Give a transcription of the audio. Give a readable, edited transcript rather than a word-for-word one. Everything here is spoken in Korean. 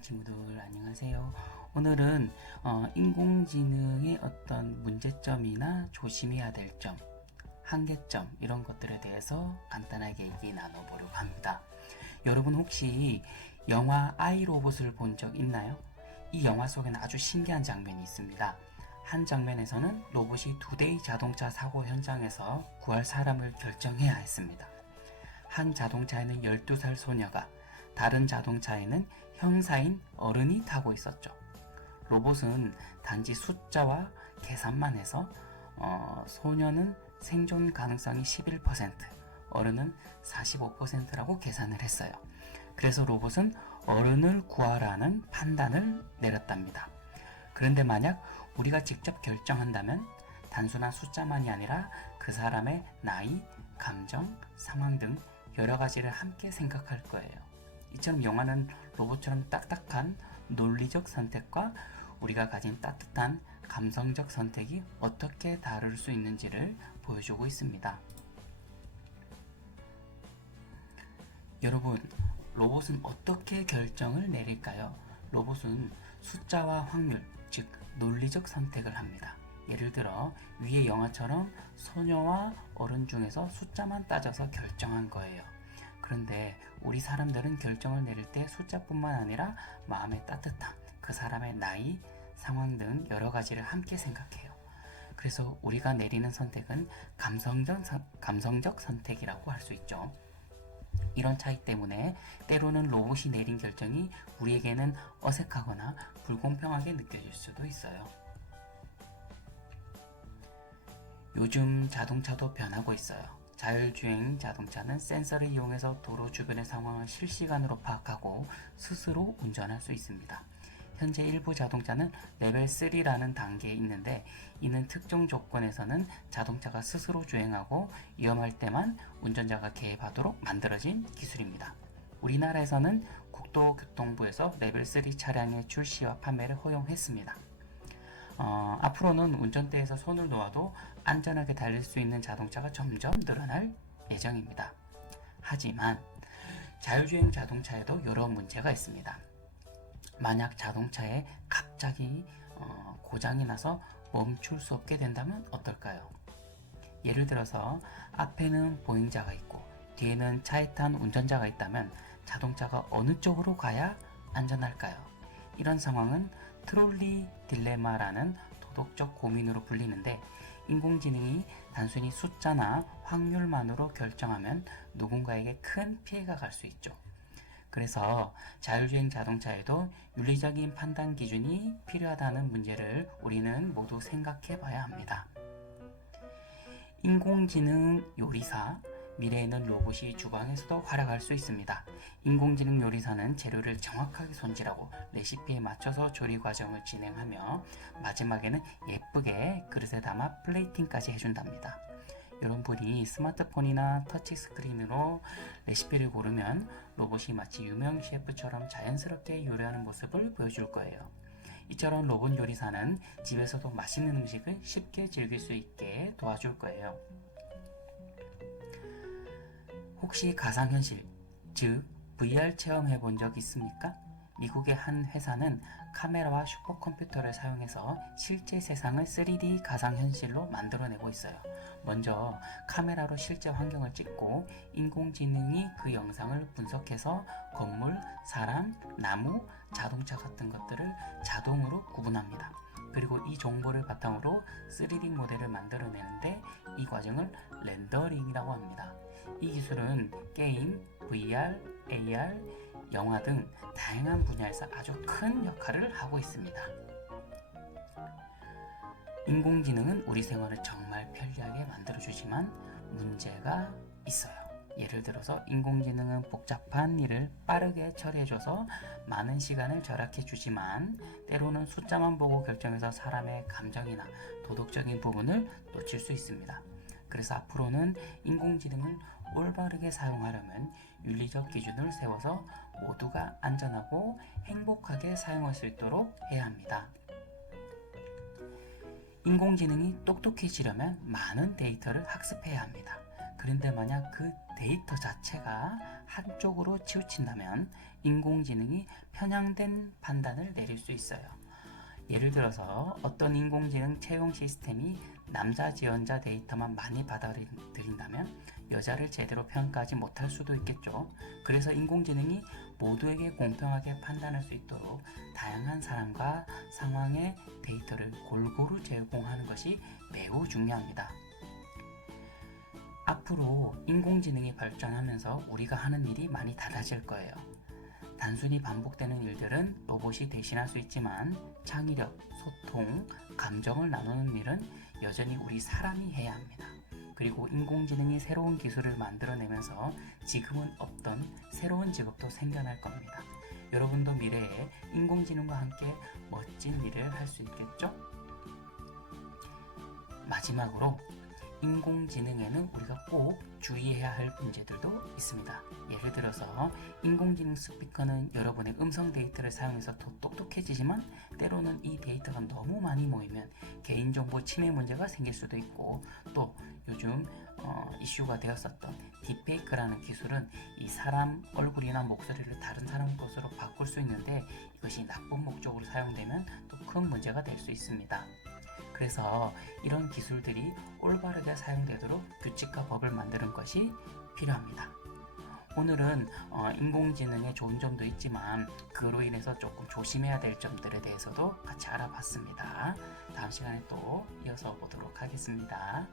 친구들 안녕하세요. 오늘은 인공지능의 어떤 문제점이나 조심해야 될 점, 한계점 이런 것들에 대해서 간단하게 얘기 나눠보려고 합니다. 여러분 혹시 영화 아이로봇을 본 적 있나요? 이 영화 속에는 아주 신기한 장면이 있습니다. 한 장면에서는 로봇이 2대의 자동차 사고 현장에서 구할 사람을 결정해야 했습니다. 한 자동차에는 12살 소녀가, 다른 자동차에는 형사인 어른이 타고 있었죠. 로봇은 단지 숫자와 계산만 해서 소녀는 생존 가능성이 11%, 어른은 45%라고 계산을 했어요. 그래서 로봇은 어른을 구하라는 판단을 내렸답니다. 그런데 만약 우리가 직접 결정한다면 단순한 숫자만이 아니라 그 사람의 나이, 감정, 상황 등 여러 가지를 함께 생각할 거예요. 이처럼 영화는 로봇처럼 딱딱한 논리적 선택과 우리가 가진 따뜻한 감성적 선택이 어떻게 다를 수 있는지를 보여주고 있습니다. 여러분, 로봇은 어떻게 결정을 내릴까요? 로봇은 숫자와 확률, 즉 논리적 선택을 합니다. 예를 들어 위의 영화처럼 소녀와 어른 중에서 숫자만 따져서 결정한 거예요. 그런데 우리 사람들은 결정을 내릴 때 숫자뿐만 아니라 마음의 따뜻함, 그 사람의 나이, 상황 등 여러 가지를 함께 생각해요. 그래서 우리가 내리는 선택은 감성적 선택이라고 할 수 있죠. 이런 차이 때문에 때로는 로봇이 내린 결정이 우리에게는 어색하거나 불공평하게 느껴질 수도 있어요. 요즘 자동차도 변하고 있어요. 자율주행 자동차는 센서를 이용해서 도로 주변의 상황을 실시간으로 파악하고 스스로 운전할 수 있습니다. 현재 일부 자동차는 레벨 3라는 단계에 있는데, 이는 특정 조건에서는 자동차가 스스로 주행하고 위험할 때만 운전자가 개입하도록 만들어진 기술입니다. 우리나라에서는 국토교통부에서 레벨 3 차량의 출시와 판매를 허용했습니다. 앞으로는 운전대에서 손을 놓아도 안전하게 달릴 수 있는 자동차가 점점 늘어날 예정입니다. 하지만 자율주행 자동차에도 여러 문제가 있습니다. 만약 자동차에 갑자기 고장이 나서 멈출 수 없게 된다면 어떨까요? 예를 들어서 앞에는 보행자가 있고 뒤에는 차에 탄 운전자가 있다면 자동차가 어느 쪽으로 가야 안전할까요? 이런 상황은 트롤리 딜레마라는 도덕적 고민으로 불리는데, 인공지능이 단순히 숫자나 확률만으로 결정하면 누군가에게 큰 피해가 갈 수 있죠. 그래서 자율주행 자동차에도 윤리적인 판단 기준이 필요하다는 문제를 우리는 모두 생각해 봐야 합니다. 인공지능 요리사, 미래에는 로봇이 주방에서도 활약할 수 있습니다. 인공지능 요리사는 재료를 정확하게 손질하고 레시피에 맞춰서 조리 과정을 진행하며 마지막에는 예쁘게 그릇에 담아 플레이팅까지 해준답니다. 여러분이 스마트폰이나 터치스크린으로 레시피를 고르면 로봇이 마치 유명 셰프처럼 자연스럽게 요리하는 모습을 보여줄 거예요. 이처럼 로봇 요리사는 집에서도 맛있는 음식을 쉽게 즐길 수 있게 도와줄 거예요. 혹시 가상현실, 즉 VR 체험해 본 적 있습니까? 미국의 한 회사는 카메라와 슈퍼컴퓨터를 사용해서 실제 세상을 3D 가상현실로 만들어내고 있어요. 먼저 카메라로 실제 환경을 찍고 인공지능이 그 영상을 분석해서 건물, 사람, 나무, 자동차 같은 것들을 자동으로 구분합니다. 그리고 이 정보를 바탕으로 3D 모델을 만들어내는데 이 과정을 렌더링이라고 합니다. 이 기술은 게임, VR, AR, 영화 등 다양한 분야에서 아주 큰 역할을 하고 있습니다. 인공지능은 우리 생활을 정말 편리하게 만들어주지만 문제가 있어요. 예를 들어서 인공지능은 복잡한 일을 빠르게 처리해줘서 많은 시간을 절약해주지만 때로는 숫자만 보고 결정해서 사람의 감정이나 도덕적인 부분을 놓칠 수 있습니다. 그래서 앞으로는 인공지능을 올바르게 사용하려면 윤리적 기준을 세워서 모두가 안전하고 행복하게 사용할 수 있도록 해야 합니다. 인공지능이 똑똑해지려면 많은 데이터를 학습해야 합니다. 그런데 만약 그 데이터 자체가 한쪽으로 치우친다면 인공지능이 편향된 판단을 내릴 수 있어요. 예를 들어서 어떤 인공지능 채용 시스템이 남자 지원자 데이터만 많이 받아들인다면 여자를 제대로 평가하지 못할 수도 있겠죠. 그래서 인공지능이 모두에게 공평하게 판단할 수 있도록 다양한 사람과 상황의 데이터를 골고루 제공하는 것이 매우 중요합니다. 앞으로 인공지능이 발전하면서 우리가 하는 일이 많이 달라질 거예요. 단순히 반복되는 일들은 로봇이 대신할 수 있지만 창의력, 소통, 감정을 나누는 일은 여전히 우리 사람이 해야 합니다. 그리고 인공지능이 새로운 기술을 만들어내면서 지금은 없던 새로운 직업도 생겨날 겁니다. 여러분도 미래에 인공지능과 함께 멋진 일을 할 수 있겠죠? 마지막으로 인공지능에는 우리가 꼭 주의해야 할 문제들도 있습니다. 예를 들어서 인공지능 스피커는 여러분의 음성 데이터를 사용해서 더 똑똑해지지만 때로는 이 데이터가 너무 많이 모이면 개인정보 침해 문제가 생길 수도 있고, 또 요즘 이슈가 되었었던 딥페이크라는 기술은 이 사람 얼굴이나 목소리를 다른 사람 것으로 바꿀 수 있는데 이것이 나쁜 목적으로 사용되면 또 큰 문제가 될 수 있습니다. 그래서 이런 기술들이 올바르게 사용되도록 규칙과 법을 만드는 것이 필요합니다. 오늘은 인공지능의 좋은 점도 있지만 그로 인해서 조금 조심해야 될 점들에 대해서도 같이 알아봤습니다. 다음 시간에 또 이어서 보도록 하겠습니다.